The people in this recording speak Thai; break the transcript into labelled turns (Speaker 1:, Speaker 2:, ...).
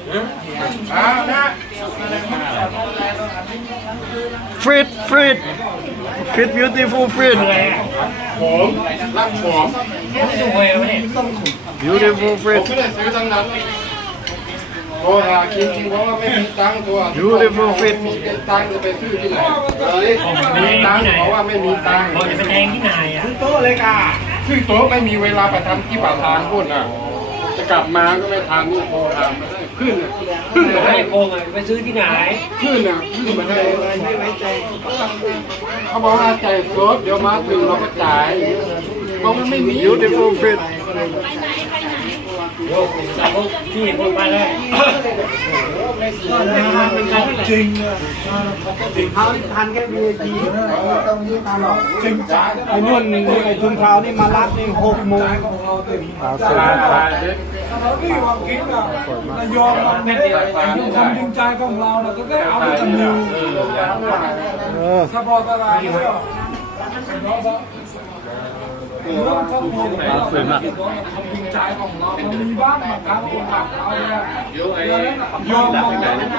Speaker 1: ฟริดbeautiful ฟริด
Speaker 2: ผมรักผม
Speaker 1: beautiful ฟริด
Speaker 2: ไม่ได้ซื้อตั้งนั้นโทรหาคิงเพราะว่าไม่มีตังค์ตัว
Speaker 1: beautiful ฟริด
Speaker 2: มีตังค์จะไปซื้อที่ไหนมีตังค์เพราะว่าไม่มีตังค์
Speaker 3: จะไปแทงที่ไหนอ่ะ
Speaker 2: ซื้อโต๊ะเลยค่ะซื้อโต๊ะไม่มีเวลาไปทำที่ป่าทางพุ่นอ่ะจะกลับมาก็ไม่ทันนี่โทรหาไม่ได้ขึ้นอ่ะขึ้น
Speaker 3: ไม่
Speaker 2: อ่ะ
Speaker 3: โกงอ่ะไปซื้อที่ไหน
Speaker 2: ขึ้นมาได้เขาบอกว่าจ่ายสดเดี๋ยวมาถึงเราก็จ่ายเพราะมันไม่มี
Speaker 1: beautiful ฟริด
Speaker 3: โยกเราพวกพี่พวกไปเลย
Speaker 4: จริงเขาทันแค่ VIP ตรงนี้ตลอดจริงจ้าไอ้นุ่นไอ้ชุมเท้านี่มารับนี่6 โมง
Speaker 5: ที่ความคิดอ่ะนายอมรับในความจริงใจของเราเราก็ได้เอาไปจำนวนสปอร์ตอะไรเนี่ยเรื่องครอบครัวของเราความจริงใจของเรามันมีบ้างบางครั้งบางคราวเนี่ยยอมรับ